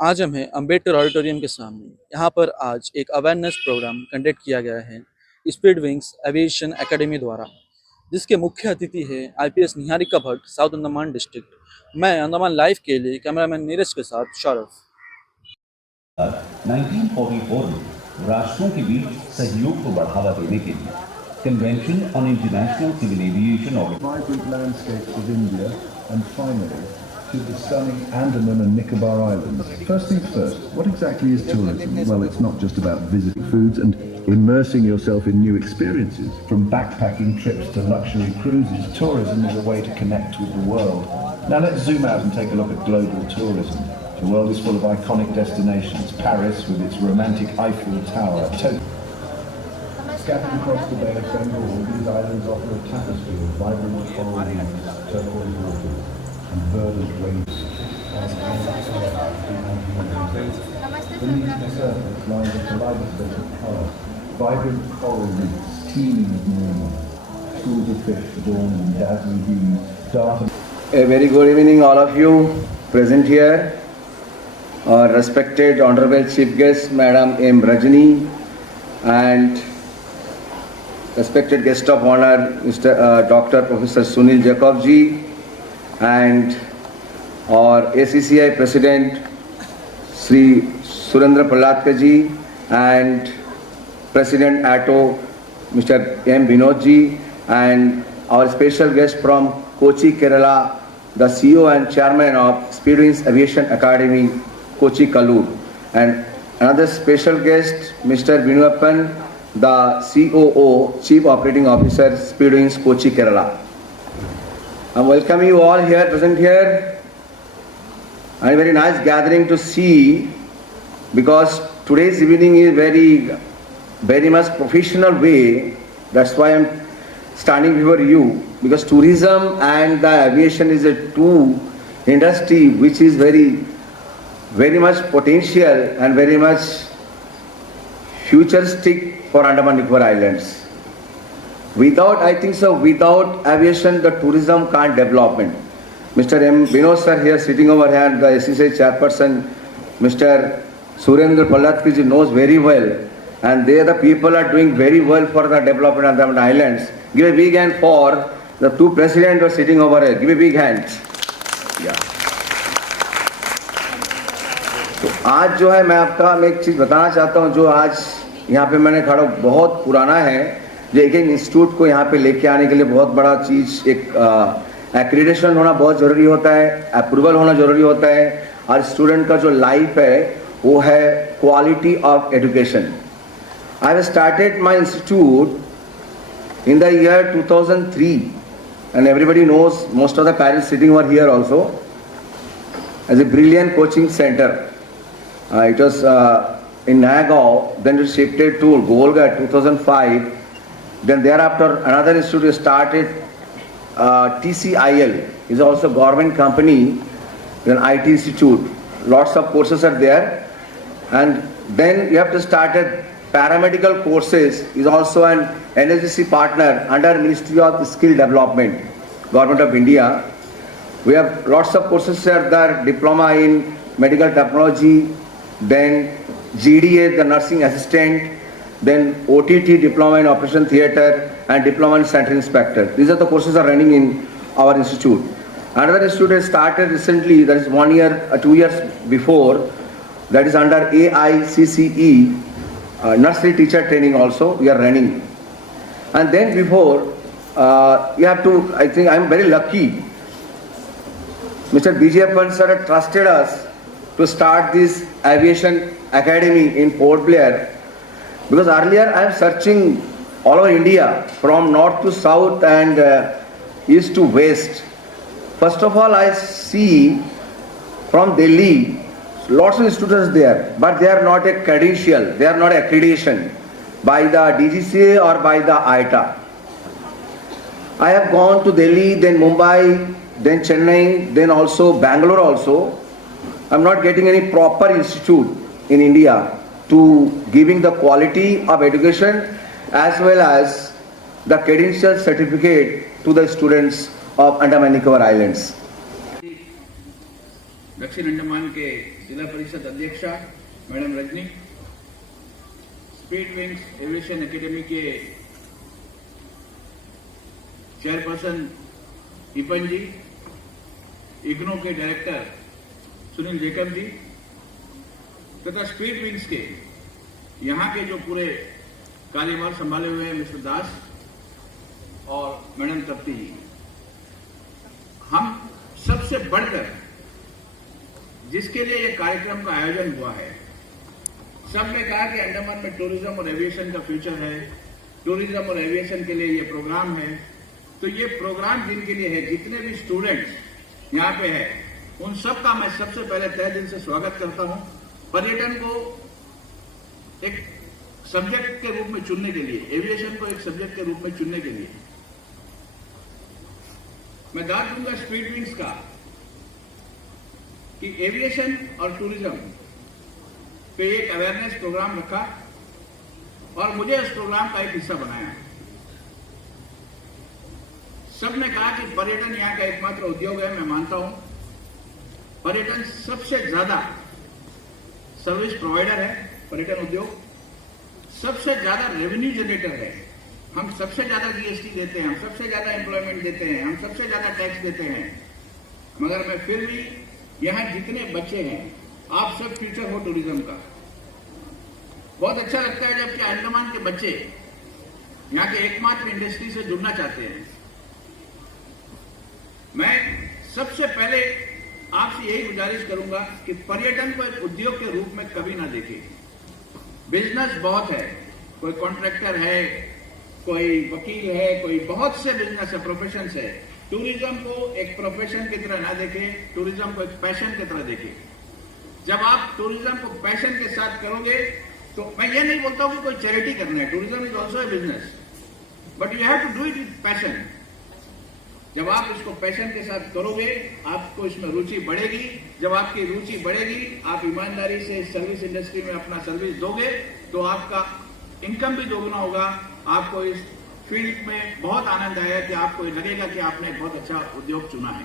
आज हम हैं अम्बेडकर ऑडिटोरियम के सामने। यहाँ पर आज एक अवेयरनेस प्रोग्राम कंडक्ट किया गया है स्पीड विंग्स एविएशन एकेडमी द्वारा, जिसके मुख्य अतिथि है IPS Niharika Bhatt, south Andaman district. मैं अंडमान लाइव के लिए कैमरामैन नीरज के साथ सौरभ। 1944 में राष्ट्रों के बीच सहयोग को बढ़ावा देने के लिए convention on international civil aviation vibrant landscapes of India, and finally to the stunning Andaman and Nicobar Islands. First things first, what exactly is tourism? Well, it's not just about visiting foods and immersing yourself in new experiences. From backpacking trips to luxury cruises, tourism is a way to connect with the world. Now let's zoom out and take a look at global tourism. The world is full of iconic destinations. Paris with its romantic Eiffel Tower. Scattered across the Bay of Bengal, these islands offer a tapestry of vibrant coral reefs, turquoise waters, and verdant waves. Beneath the surface lies a kaleidoscope of colour, vibrant coral reefs teeming with movement, schools of fish adorned in dazzling hues, dart and A very good evening, all of you present here. Our respected Honorable Chief Guest, Madam M. Rajani, and respected guest of honor, Mr. Dr. Professor Sunil Jacob ji, and our ACCI President, Sri Surendra Praladkar ji, and President ATO, Mr. M. Vinod ji, and our special guest from Kochi, Kerala, the CEO and Chairman of Speedwings Aviation Academy, Kochi, Kallur, and another special guest, Mr. Vinuppan, the COO, Chief Operating Officer, Speedwings, Kochi, Kerala. I welcome you all here, present here, and a very nice gathering to see, because today's evening is very much professional way. That's why I'm standing before you, because tourism and the aviation is a two industry which is very much potential and very much futuristic for Andaman Nicobar Islands. Without aviation, the tourism can't development. Mr. M. Vinod sir here sitting over here, the SCCI chairperson, Mr. Surendra Praladkar ji knows very well, and they the people are doing very well for the development of Andaman Islands. Give a big hand for the two presidents who are sitting over here. Give a big hand. Yeah. तो आज जो है मैं एक चीज़ बताना चाहता हूँ, जो आज यहाँ पे मैंने खड़ा बहुत पुराना है, जो एक इंस्टीट्यूट को यहाँ पे लेके आने के लिए बहुत बड़ा चीज़, एक एक्रीडेशन होना बहुत ज़रूरी होता है, अप्रूवल होना ज़रूरी होता है, और स्टूडेंट का जो लाइफ है वो है quality of education. I have started my institute in the year 2003, and everybody knows, most of the parents sitting over here also, as a brilliant coaching center. It was in Nagaon, then it shifted to Golga 2005. Then thereafter another institute started, TCIL is also government company, an IT institute. Lots of courses are there, and then you have to start paramedical courses, is also an NSGC partner under Ministry of Skill Development, Government of India. We have lots of courses there, diploma in medical technology, then GDA, the nursing assistant, then OTT, diploma in operation theatre, and diploma in center inspector. These are the courses are running in our institute. Another institute has started recently, that is 1 year, 2 years before, that is under AICCE, nursery teacher training also we are running. And then before, you have to, I think I'm very lucky, Mr. BJ sir trusted us to start this aviation academy in Port Blair, because earlier I am searching all over India from north to south and east to west. First of all, I see from Delhi lots of students there, but they are not a credential, they are not accreditation by the DGCA or by the ITA. I have gone to Delhi, then Mumbai, then Chennai, then also Bangalore also. I'm not getting any proper institute in India to giving the quality of education as well as the credential certificate to the students of Andaman Nicobar Islands. दक्षिण अंडमान के जिला परिषद अध्यक्षा madam Rajni, speed wings aviation academy के chairperson ईपन जी, इग्नो के director Sunil Jacob जी तथा speed wings के यहाँ के जो पूरे कार्यभार संभाले हुए हैं मिस्टर दास और मैडम तप्ती जी, हम सबसे बढ़कर जिसके लिए ये कार्यक्रम का आयोजन हुआ है, सबने कहा कि अंडमान में टूरिज्म और एविएशन का फ्यूचर है, टूरिज्म और एविएशन के लिए ये प्रोग्राम है। तो ये प्रोग्राम जिनके लिए है, जितने भी स्टूडेंट्स यहाँ पे है, उन सब का मैं सबसे पहले तहे दिल से स्वागत करता हूँ। पर्यटन को एक सब्जेक्ट के रूप में चुनने के लिए, एविएशन को एक सब्जेक्ट के रूप में चुनने के लिए मैं दाद दूंगा स्पीड विंग्स का कि एविएशन और टूरिज्म पे एक अवेयरनेस प्रोग्राम रखा और मुझे इस प्रोग्राम का एक हिस्सा बनाया। सबने कहा कि पर्यटन यहाँ का एकमात्र उद्योग है, मैं मानता हूं। पर्यटन सबसे ज्यादा सर्विस प्रोवाइडर है, पर्यटन उद्योग सबसे ज्यादा रेवेन्यू जनरेटर है। हम सबसे ज्यादा जीएसटी देते हैं, हम सबसे ज्यादा एम्प्लॉयमेंट देते हैं, हम सबसे ज्यादा टैक्स देते हैं, मगर मैं फिर भी यहाँ जितने बच्चे हैं, आप सब फ्यूचर हो टूरिज्म का। बहुत अच्छा लगता है जबकि अंडमान के बच्चे यहाँ के एकमात्र इंडस्ट्री से जुड़ना चाहते हैं। मैं सबसे पहले आपसे यही गुजारिश करूंगा कि पर्यटन को एक उद्योग के रूप में कभी ना देखें। बिजनेस बहुत है, कोई कॉन्ट्रैक्टर है, कोई वकील है, कोई बहुत से बिजनेस है, प्रोफेशन है। टूरिज्म को एक प्रोफेशन की तरह ना देखें, टूरिज्म को एक पैशन की तरह देखें। जब आप टूरिज्म को पैशन के साथ करोगे, तो मैं ये नहीं बोलता हूं कि कोई चैरिटी करना है, tourism is also a business, but you have to do it with passion. जब आप इसको पैशन के साथ करोगे, आपको इसमें रुचि बढ़ेगी। जब आपकी रुचि बढ़ेगी, आप ईमानदारी से सर्विस इंडस्ट्री में अपना सर्विस दोगे, तो आपका इनकम भी दोगुना होगा। आपको इस फील्ड में बहुत आनंद आएगा कि आपको लगेगा कि आपने बहुत अच्छा उद्योग चुना है।